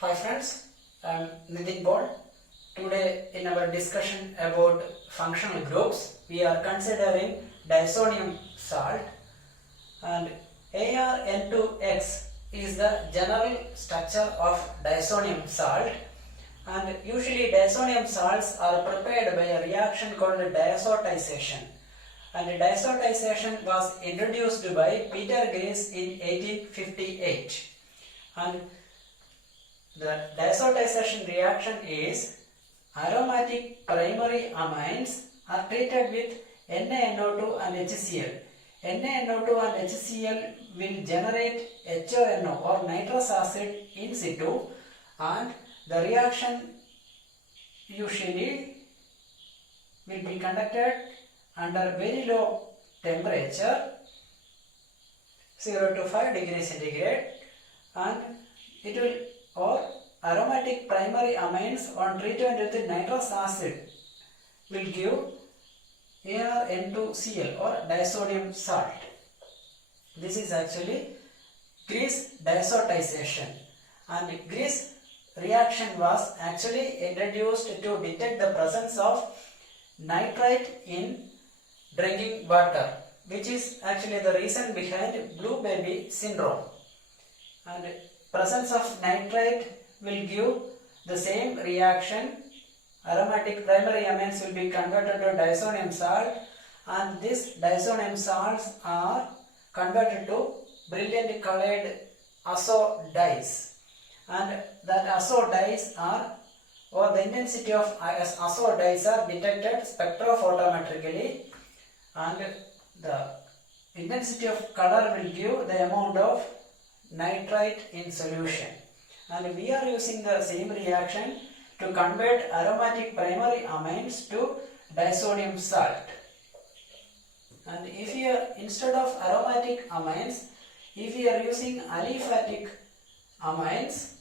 Hi friends, I am Nitin Paul. Today in our discussion about functional groups, we are considering Diazonium salt, and ArN2X is the general structure of Diazonium salt, and usually Diazonium salts are prepared by a reaction called diazotisation, and diazotisation was introduced by Peter Gries in 1858, and the diazotisation reaction is aromatic primary amines are treated with NaNO2 and HCl. NaNO2 and HCl will generate HONO or nitrous acid in situ, and the reaction usually will be conducted under very low temperature 0 to 5 degrees centigrade, and it will aromatic primary amines on treatment with nitrous acid will give ArN2Cl or diazonium salt. This is actually Gries diazotisation, and Gries reaction was actually introduced to detect the presence of nitrite in drinking water, which is actually the reason behind blue baby syndrome. And presence of nitrite will give the same reaction. Aromatic primary amines will be converted to diazonium salt, and these diazonium salts are converted to brilliant colored azo dyes, and that azo dyes are, or the intensity of azo dyes are detected spectrophotometrically, and the intensity of color will give the amount of nitrite in solution. And we are using the same reaction to convert aromatic primary amines to diazonium salt. And if we are, instead of aromatic amines, if we are using aliphatic amines,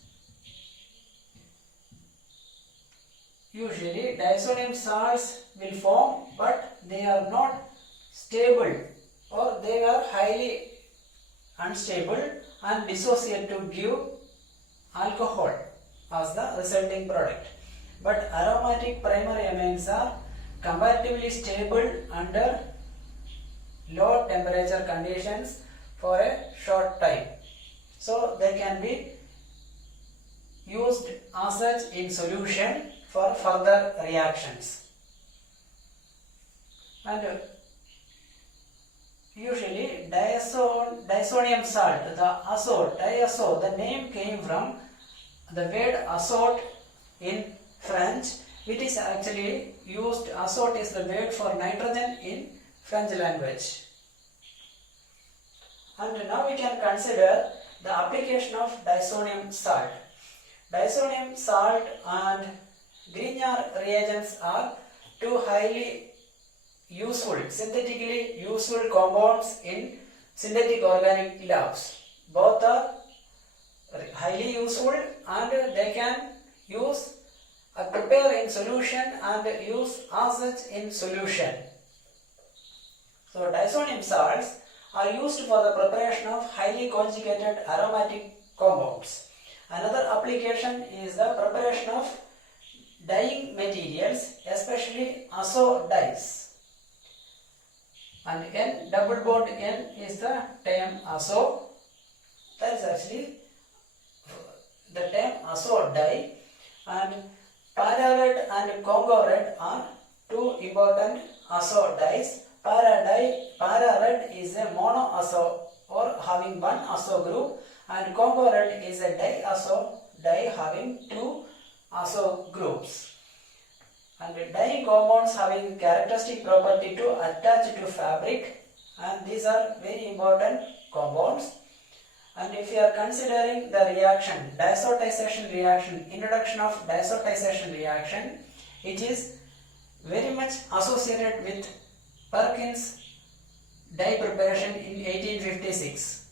usually diazonium salts will form, but they are not stable, or they are highly unstable and dissociate to give alcohol as the resulting product. But aromatic primary amines are comparatively stable under low temperature conditions for a short time, so they can be used as such in solution for further reactions. And usually diazonium salt, the azote, diazo, the name came from the word azote in French, which is actually used. Azote is the word for nitrogen in French language. And now we can consider the application of diazonium salt. Diazonium salt and Grignard reagents are two highly useful, synthetically useful compounds in synthetic organic labs. Both are highly useful, and they can prepare in solution and use as such in solution. So diazonium salts are used for the preparation of highly conjugated aromatic compounds. Another application is the preparation of dyeing materials, especially azo dyes. And N double bond N is the term azo. That is actually the term azo dye, and para-red and Congo red are two important azo dyes. Para-red is a monoazo or having one azo group, and Congo red is a diazo dye having two azo groups. And dyeing compounds having characteristic property to attach to fabric, and these are very important compounds. And if you are considering the reaction, diazotisation reaction, introduction of diazotisation reaction, it is very much associated with Perkins dye preparation in 1856.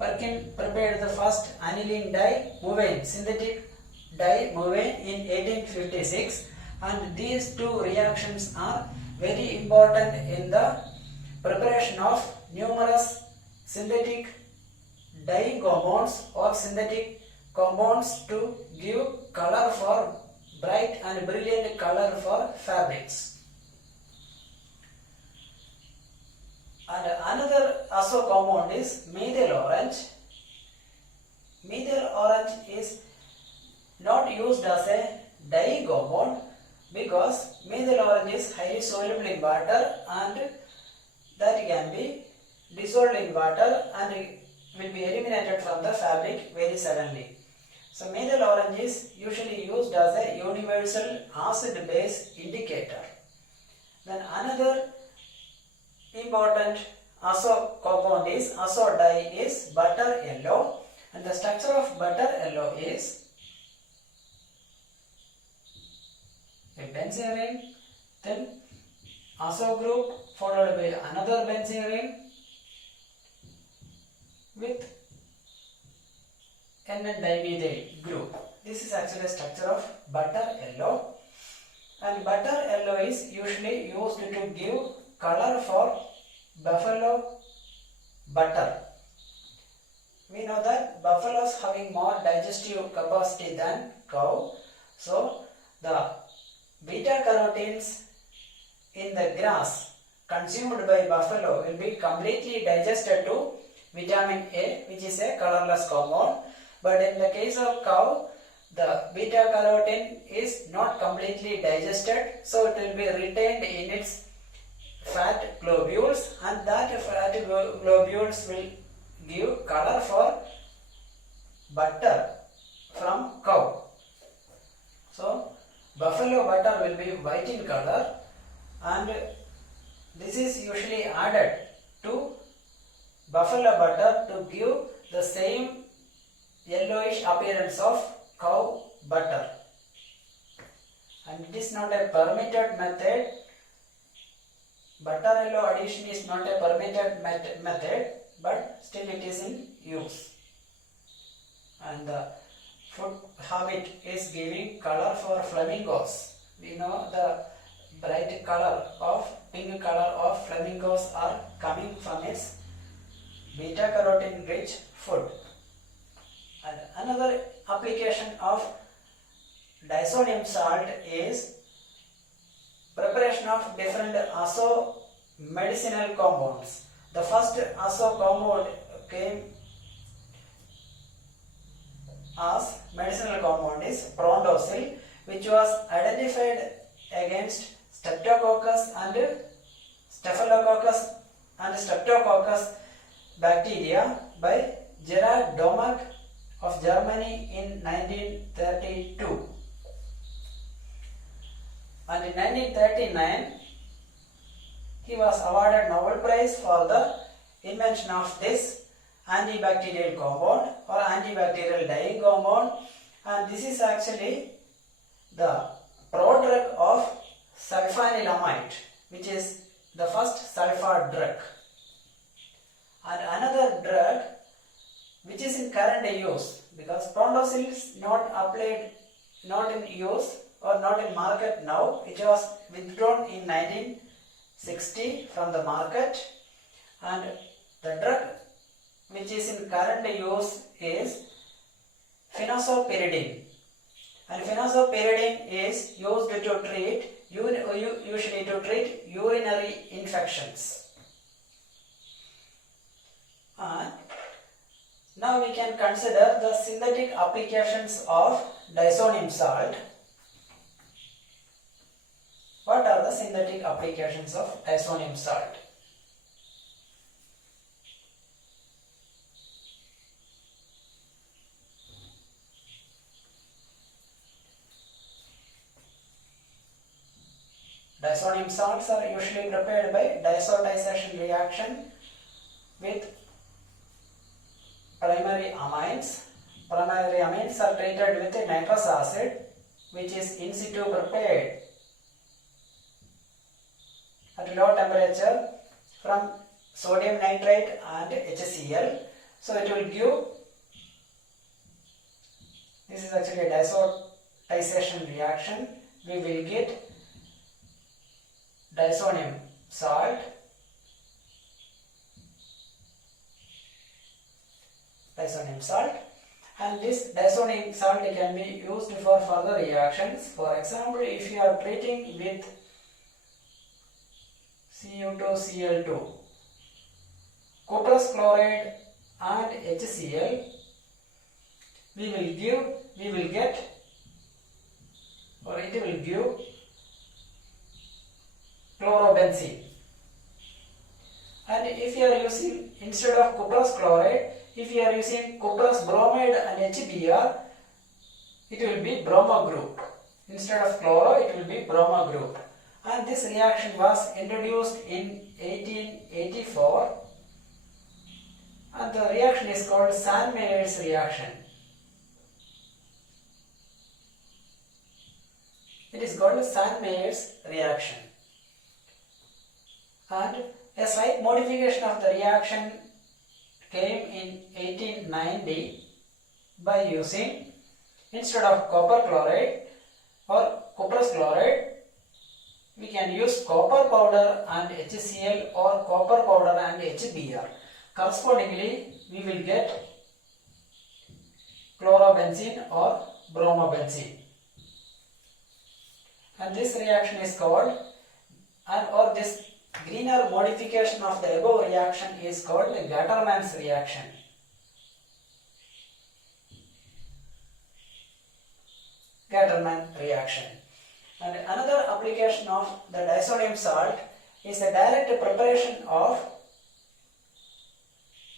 Perkins prepared the first aniline dye, Mouvain, synthetic dye Mouvain in 1856, and these two reactions are very important in the preparation of numerous synthetic dyeing compounds or synthetic compounds to give color for bright and brilliant color for fabrics. And another azo compound is methyl orange. Methyl orange is not used as a dye compound because methyl orange is highly soluble in water and that can be dissolved in water and will be eliminated from the fabric very suddenly. So methyl orange is usually used as a universal acid base indicator. Then another important azo compound is azo dye is butter yellow, and the structure of butter yellow is a benzene ring, then azo group followed by another benzene ring with N-dimethyl group. This is actually a structure of butter yellow, and butter yellow is usually used to give color for buffalo butter. We know that buffaloes having more digestive capacity than cow, so the beta carotenes in the grass consumed by buffalo will be completely digested to vitamin A, which is a colorless compound. But in the case of cow, the beta carotene is not completely digested, so it will be retained in its fat globules, and that fat globules will give color for butter from cow. So buffalo butter will be white in color, and this is usually added to buffalo butter to give the same yellowish appearance of cow butter. And it is not a permitted method. Butter yellow addition is not a permitted method, but still it is in use. And the food habit is giving color for flamingos. We know the bright color of pink color of flamingos are coming from its beta carotene rich food. And another application of Diazonium salt is preparation of different azo medicinal compounds. The first azo compound came as medicinal compound is prontosil, which was identified against streptococcus and staphylococcus and streptococcus bacteria by Gerard Domag of Germany in 1932. And in 1939, he was awarded Nobel Prize for the invention of this antibacterial compound or antibacterial dyeing compound, and this is actually the prodrug of sulfanilamide, which is the first sulfur drug. And another drug which is in current use, because prontosil is not applied, not in use or not in market now. It was withdrawn in 1960 from the market, and the drug which is in current use is phenazopyridine, and phenazopyridine is used to treat usually to treat urinary infections. And now we can consider the synthetic applications of Diazonium salt. What are the synthetic applications of Diazonium salt? Diazonium salts are usually prepared by diazotisation reaction with primary amines. Primary amines are treated with nitrous acid, which is in situ prepared at low temperature from sodium nitrate and HCl. So it will give, this is actually a diazotisation reaction. We will get Diazonium salt, and this Diazonium salt can be used for further reactions. For example, if you are treating with Cu2Cl2, cuprous chloride and HCl, it will give chlorobenzene. And if you are using, instead of cuprous chloride, if you are using cuprous bromide and HBr, it will be bromo group. Instead of chloro, it will be bromo group. And this reaction was introduced in 1884, and the reaction is called Sandmeyer's reaction. It is called Sandmeyer's reaction. And a slight modification of the reaction came in 1890 by using, instead of copper chloride or cuprous chloride, we can use copper powder and HCl or copper powder and HBr. Correspondingly, we will get chlorobenzene or bromobenzene. And this reaction is called, or this greener modification of the above reaction is called Gattermann's reaction. Gattermann reaction. And another application of the Diazonium salt is the direct preparation of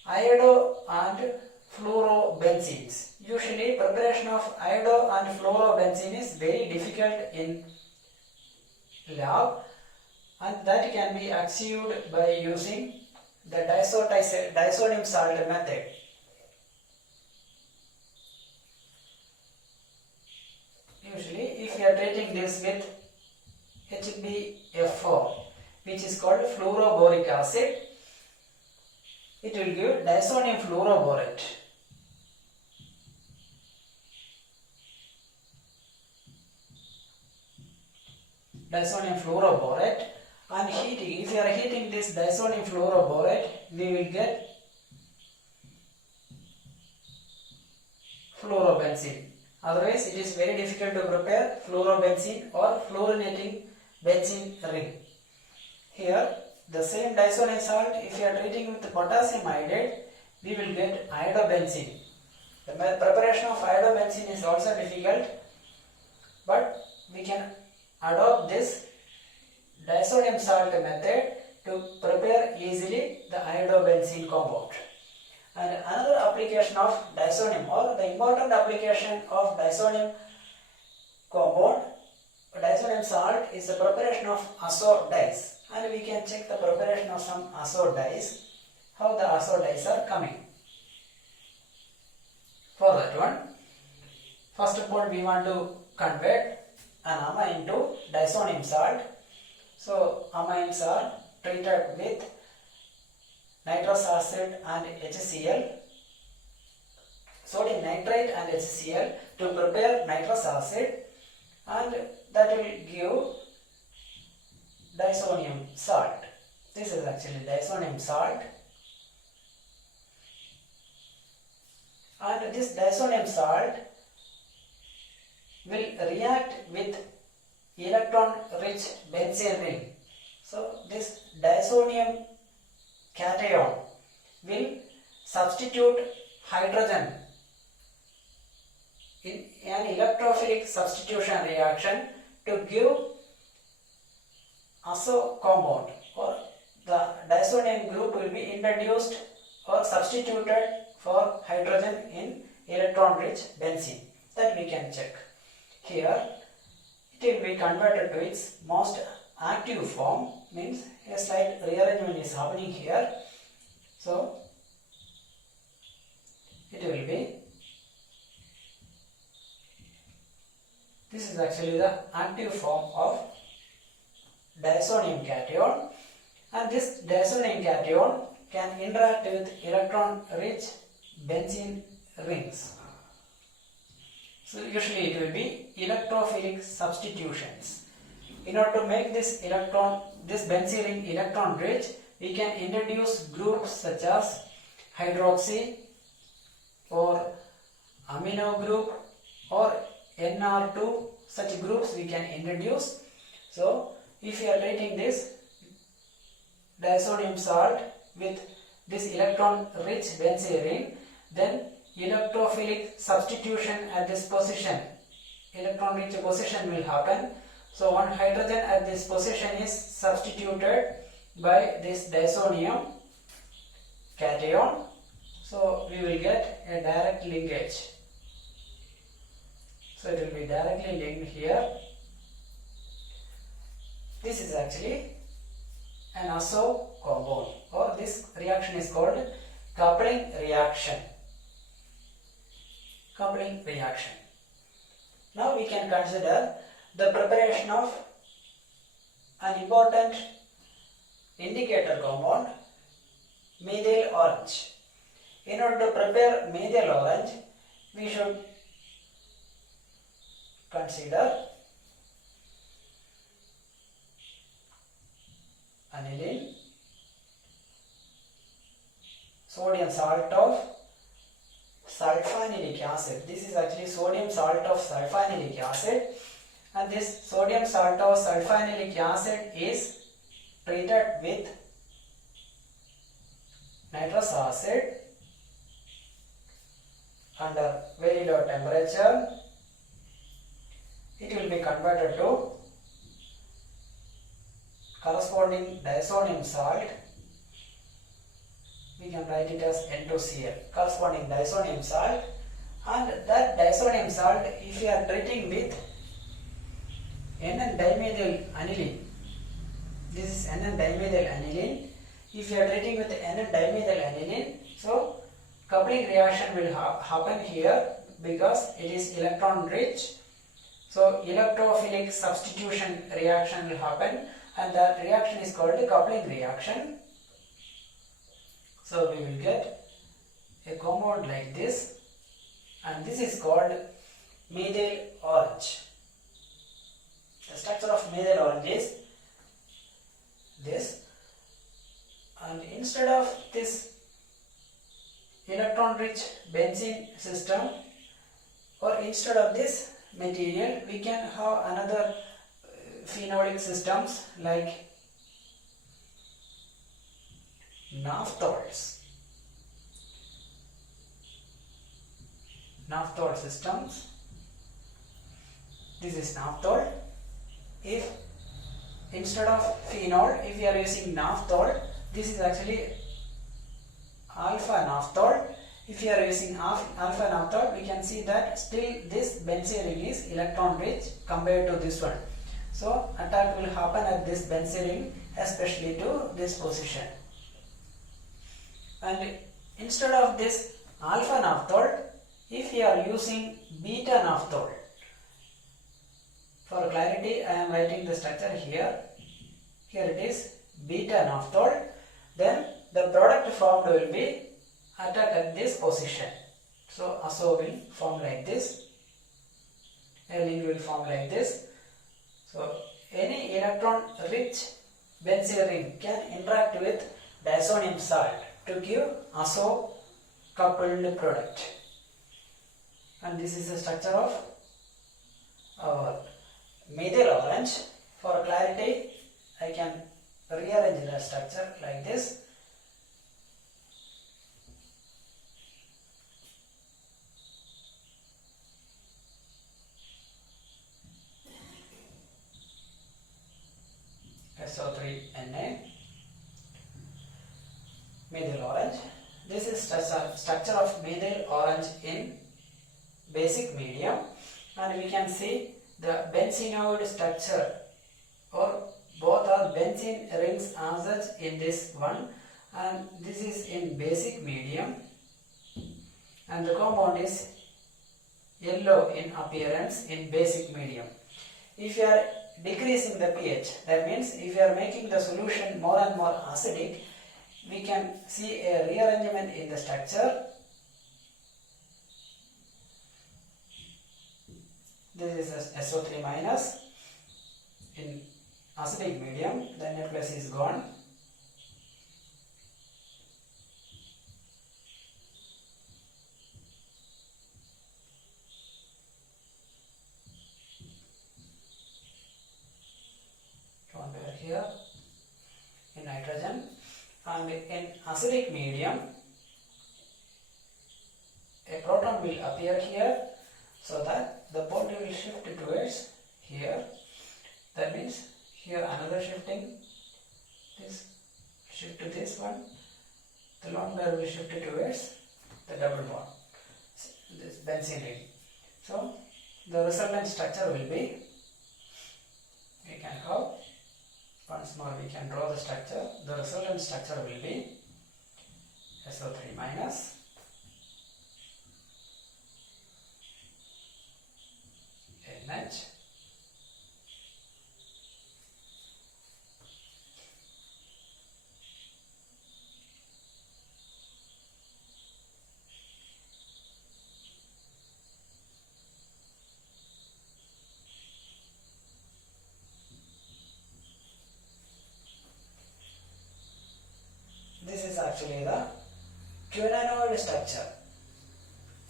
iodo and fluorobenzenes. Usually preparation of iodo and fluorobenzene is very difficult in lab, and that can be achieved by using the Diazonium salt method. Usually, if you are treating this with HbF4, which is called fluoroboric acid, it will give Diazonium fluoroborate. Diazonium fluoroborate, and heating, if you are heating this Diazonium fluoroborate, we will get fluorobenzene. Otherwise, it is very difficult to prepare fluorobenzene or fluorinating benzene ring. Here, the same Diazonium salt, if you are treating with potassium iodide, we will get iodobenzene. The preparation of iodobenzene is also difficult, but we can adopt this Diazonium salt method to prepare easily the iodobenzene compound. And another application of Diazonium, or the important application of Diazonium compound, Diazonium salt, is the preparation of azo dyes. And we can check the preparation of some azo dyes, how the azo dyes are coming. For that one, first of all we want to convert an amine into Diazonium salt. So amines are treated with nitrous acid and HCl, sodium nitrate and HCl to prepare nitrous acid, and that will give Diazonium salt. This is actually Diazonium salt, and this Diazonium salt will react with electron rich benzene ring. So this Diazonium cation will substitute hydrogen in an electrophilic substitution reaction to give azo compound, or the Diazonium group will be introduced or substituted for hydrogen in electron rich benzene. That we can check. Here it will be converted to its most active form, means a slight rearrangement is happening here. So it will be, this is actually the active form of Diazonium cation, and this Diazonium cation can interact with electron rich benzene rings. So usually it will be electrophilic substitutions. In order to make this benzene ring electron rich, we can introduce groups such as hydroxy or amino group or NR2, such groups we can introduce. So if you are treating this diazonium salt with this electron rich benzene, then electrophilic substitution at this position, electron rich position will happen. So one hydrogen at this position is substituted by this diazonium cation. So we will get a direct linkage. So it will be directly linked here. This is actually an azo compound, or this reaction is called coupling reaction. Coupling reaction. Now we can consider the preparation of an important indicator compound, methyl orange. In order to prepare methyl orange, we should consider aniline, sodium salt of sulfanylic acid. This is actually sodium salt of sulfanylic acid, and this sodium salt of sulfanylic acid is treated with nitrous acid under very low temperature. It will be converted to corresponding diazonium salt. We can write it as N2Cl, corresponding diazonium salt, and that diazonium salt, if you are treating with N-dimethyl aniline, this is N-dimethyl aniline. If you are treating with N-dimethyl aniline, so coupling reaction will happen here because it is electron rich. So electrophilic substitution reaction will happen, and that reaction is called the coupling reaction. So we will get a compound like this, and this is called methyl orange. The structure of methyl orange is this, and instead of this electron rich benzene system, or instead of this material, we can have another phenolic systems like naphthols. Naphthol systems. This is naphthol. If instead of phenol, if we are using naphthol, this is actually alpha naphthol. If you are using alpha naphthol, we can see that still this benzene is electron rich compared to this one. So attack will happen at this benzene, especially to this position. And instead of this alpha naphthol, if you are using beta naphthol, for clarity I am writing the structure here. Here it is beta naphthol. Then the product formed will be attack at this position. So azo will form like this, aniline will form like this. So any electron rich benzene ring can interact with diazonium salt to give azo coupled product. And this is the structure of our methyl orange. For clarity, I can rearrange the structure like this. SO3Na, methyl orange. This is structure of methyl orange in basic medium, and we can see the benzenoid structure, or both are benzene rings as such in this one, and this is in basic medium, and the compound is yellow in appearance in basic medium. If you are decreasing the pH, that means if you are making the solution more and more acidic, we can see a rearrangement in the structure. This is SO3 minus in acidic medium, the Na plus is gone. medium, a proton will appear here, so that the bond will shift towards here. That means here another shifting, this shift to this one, the lone pair will shift towards the double bond, this benzene ring. So the resultant structure will be, we can have, once more we can draw the structure. The resultant structure will be SO3 minus NH this is actually the quinoid structure.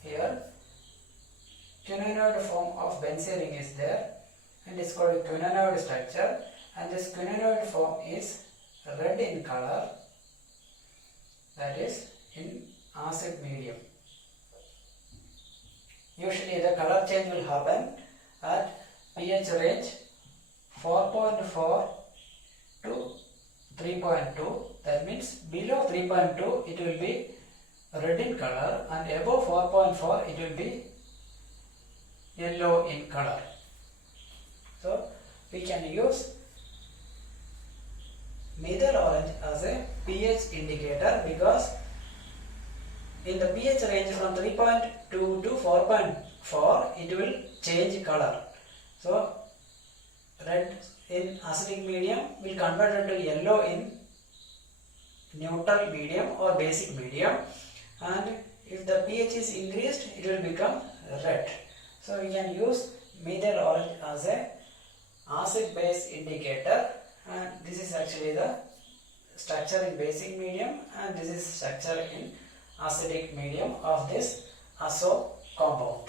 Here quinoid form of benzene ring is there and it's called a quinoid structure, and this quinoid form is red in color, that is in acid medium. Usually the color change will happen at pH range 4.4 to 3.2. That means below 3.2 it will be red in color, and above 4.4 it will be yellow in color. So we can use methyl orange as a pH indicator, because in the pH range from 3.2 to 4.4 it will change color. So red in acidic medium will convert into yellow in neutral medium or basic medium, and if the pH is increased it will become red. So we can use methyl orange as a acid base indicator, and this is actually the structure in basic medium, and this is structure in acidic medium of this azo compound.